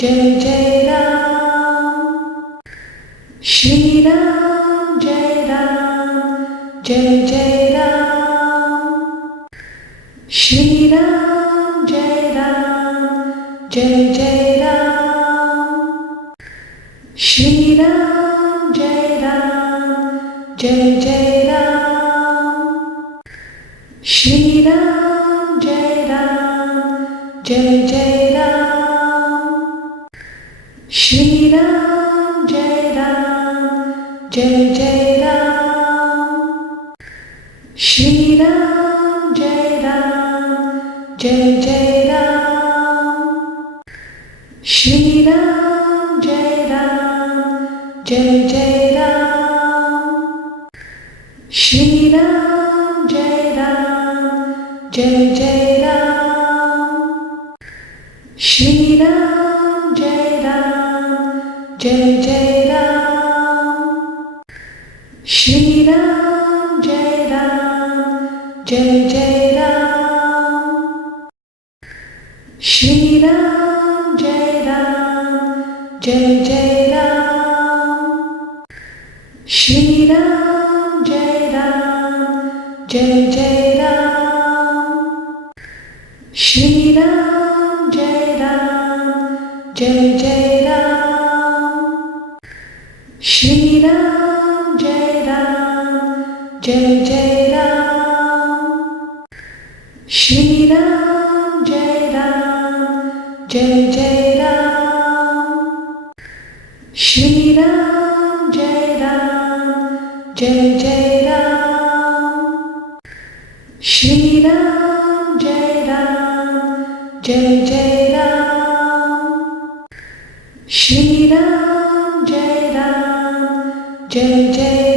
Jai Jai Ram Shri Ram Jai Ram Jai Jai Ram Shri Ram Jai Ram Jai Jai Ram Shri Ram Jai Ram Jai Jai Ram Shri Ram Jai Ram Jai Jai Ram Shri Ram Jai Ram Jai Jai Ram Shri Ram Jai Ram Jai Jai Ram Shri Ram Jai Ram Jai Jai Ram Shri Ram Jai Ram Jai Jai Ram Shri Ram Jai Ram Jai Jai Ram Shri Ram Jai Ram Jai Jai Ram Shri Ram Jai Ram Jai Jai Ram Shri Ram Jai Ram Jai Jai Ram Shri Ram Jai Ram Jai Jai Ram Shri Ram Jai Ram Jai Jai Ram Shri Ram Jai Ram Jai Jai Ram Shri Ram Jai Ram Jai Jai Ram Shri Ram Jai Ram Jai Jai Ram Shri Ram Jai Ram Jai Jai